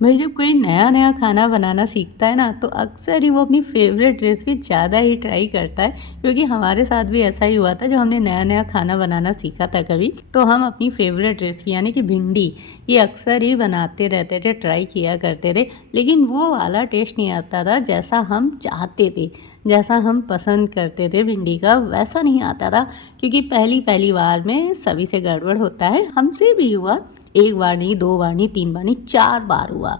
भाई जब कोई नया नया खाना बनाना सीखता है ना तो अक्सर ही वो अपनी फेवरेट रेसिपी ज़्यादा ही ट्राई करता है, क्योंकि हमारे साथ भी ऐसा ही हुआ था। जब हमने नया नया खाना बनाना सीखा था कभी, तो हम अपनी फेवरेट रेसिपी यानी कि भिंडी ये अक्सर ही बनाते रहते थे, ट्राई किया करते थे। लेकिन वो वाला टेस्ट नहीं आता था जैसा हम चाहते थे, जैसा हम पसंद करते थे भिंडी का वैसा नहीं आता था। क्योंकि पहली पहली बार में सभी से गड़बड़ होता है, हमसे भी हुआ। एक बार नहीं, दो बार नहीं, तीन बार नहीं, 4 बार हुआ।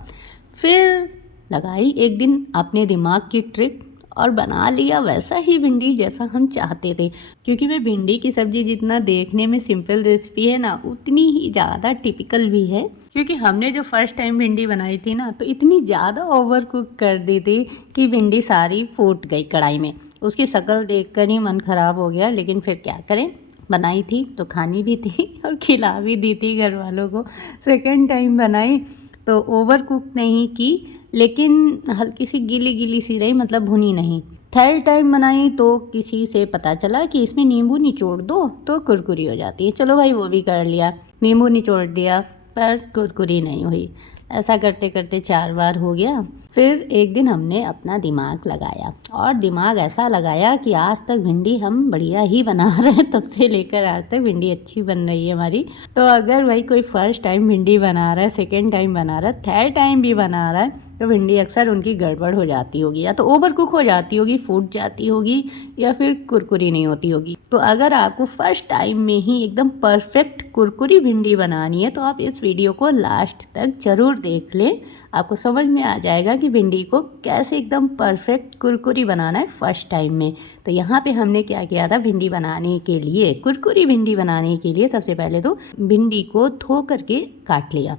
फिर लगाई एक दिन अपने दिमाग की ट्रिक और बना लिया वैसा ही भिंडी जैसा हम चाहते थे। क्योंकि वह भिंडी की सब्ज़ी जितना देखने में सिंपल रेसिपी है ना, उतनी ही ज़्यादा टिपिकल भी है। क्योंकि हमने जो फर्स्ट टाइम भिंडी बनाई थी ना, तो इतनी ज़्यादा ओवर कुक कर दी थी कि भिंडी सारी फूट गई कढ़ाई में। उसकी शक्ल देखकर ही मन ख़राब हो गया, लेकिन फिर क्या करें, बनाई थी तो खानी भी थी और खिला भी दी थी घर वालों को। सेकंड टाइम बनाई तो ओवर कुक नहीं की, लेकिन हल्की सी गीली गीली सी रही, मतलब भुनी नहीं। थर्ड टाइम बनाई तो किसी से पता चला कि इसमें नींबू निचोड़ दो तो कुरकुरी हो जाती है। चलो भाई वो भी कर लिया, नींबू निचोड़ दिया पर कुरकुरी नहीं हुई। ऐसा करते करते 4 बार हो गया। फिर एक दिन हमने अपना दिमाग लगाया, और दिमाग ऐसा लगाया कि आज तक भिंडी हम बढ़िया ही बना रहे हैं। तब से लेकर आज तक भिंडी अच्छी बन रही है हमारी। तो अगर भाई कोई फर्स्ट टाइम भिंडी बना रहा है, सेकेंड टाइम बना रहा है, थर्ड टाइम भी बना रहा है, तो भिंडी अक्सर उनकी गड़बड़ हो जाती होगी, या तो ओवर कुक हो जाती होगी, फूट जाती होगी, या फिर कुरकुरी नहीं होती होगी। तो अगर आपको फर्स्ट टाइम में ही एकदम परफेक्ट कुरकुरी भिंडी बनानी है तो आप इस वीडियो को लास्ट तक ज़रूर देख लें। आपको समझ में आ जाएगा कि भिंडी को कैसे एकदम परफेक्ट कुरकुरी बनाना है फर्स्ट टाइम में। तो यहाँ पे हमने क्या किया था, भिंडी बनाने के लिए, कुरकुरी भिंडी बनाने के लिए सबसे पहले तो भिंडी को धो करके काट लिया।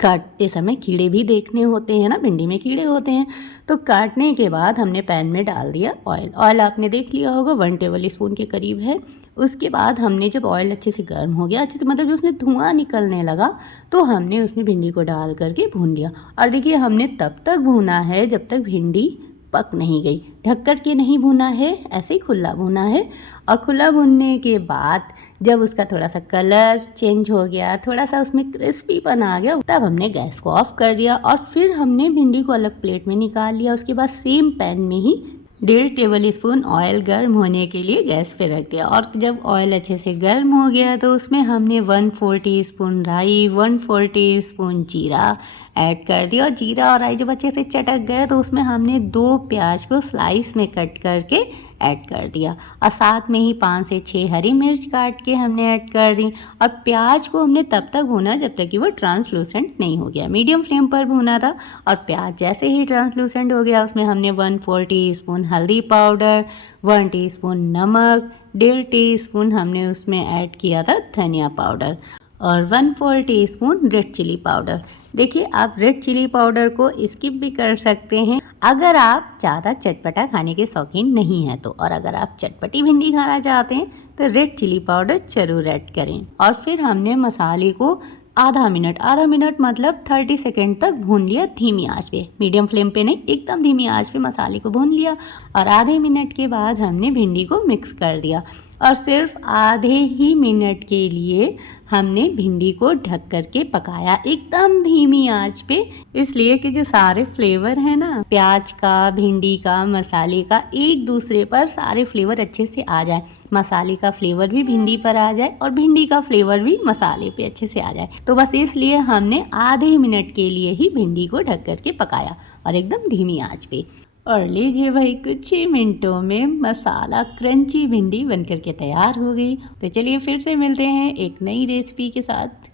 काटते समय कीड़े भी देखने होते हैं ना, भिंडी में कीड़े होते हैं। तो काटने के बाद हमने पैन में डाल दिया ऑयल। ऑयल आपने देख लिया होगा 1 टेबल स्पून के करीब है। उसके बाद हमने जब ऑयल अच्छे से गर्म हो गया, अच्छे से मतलब जो उसमें धुआं निकलने लगा, तो हमने उसमें भिंडी को डाल करके भून लिया। और देखिए हमने तब तक भूना है जब तक भिंडी पक नहीं गई। ढक कर के नहीं भुना है, ऐसे ही खुला भुना है। और खुला भुनने के बाद जब उसका थोड़ा सा कलर चेंज हो गया, थोड़ा सा उसमें क्रिस्पीपन आ गया, तब हमने गैस को ऑफ कर दिया। और फिर हमने भिंडी को अलग प्लेट में निकाल लिया। उसके बाद सेम पैन में ही 1.5 टेबल स्पून ऑयल गर्म होने के लिए गैस पे रख दिया। और जब ऑयल अच्छे से गर्म हो गया तो उसमें हमने 1/4 टीस्पून राई, 1/4 टीस्पून जीरा ऐड कर दिया। और जीरा और राई जब अच्छे से चटक गए तो उसमें हमने 2 प्याज को स्लाइस में कट करके ऐड कर दिया। और साथ में ही 5 से 6 हरी मिर्च काट के हमने ऐड कर दी। और प्याज को हमने तब तक भूना जब तक कि वो ट्रांसलूसेंट नहीं हो गया, मीडियम फ्लेम पर भूना था। और प्याज जैसे ही ट्रांसलूसेंट हो गया, उसमें हमने 1/4 टीस्पून हल्दी पाउडर, 1 टीस्पून नमक, 1.5 टीस्पून हमने उसमें ऐड किया था धनिया पाउडर, और 1/4 टीस्पून रेड चिली पाउडर। देखिए आप रेड चिली पाउडर को स्किप भी कर सकते हैं अगर आप ज़्यादा चटपटा खाने के शौकीन नहीं हैं तो। और अगर आप चटपटी भिंडी खाना चाहते हैं तो रेड चिली पाउडर ज़रूर ऐड करें। और फिर हमने मसाले को आधा मिनट मतलब 30 सेकेंड तक भून लिया धीमी आंच पे, मीडियम फ्लेम पे नहीं, एकदम धीमी आंच पे मसाले को भून लिया। और आधे मिनट के बाद हमने भिंडी को मिक्स कर दिया। और सिर्फ आधे ही मिनट के लिए हमने भिंडी को ढक करके पकाया एकदम धीमी आंच पे, इसलिए कि जो सारे फ्लेवर है ना, प्याज का, भिंडी का, मसाले का, एक दूसरे पर सारे फ्लेवर अच्छे से आ जाए। मसाले का फ्लेवर भी भिंडी पर आ जाए और भिंडी का फ्लेवर भी मसाले पे अच्छे से आ जाए। तो बस इसलिए हमने आधे मिनट के लिए ही भिंडी को ढक करके पकाया और एकदम धीमी आंच पे। और लीजिए भाई कुछ ही मिनटों में मसाला क्रंची भिंडी बनकर के तैयार हो गई। तो चलिए फिर से मिलते हैं एक नई रेसिपी के साथ।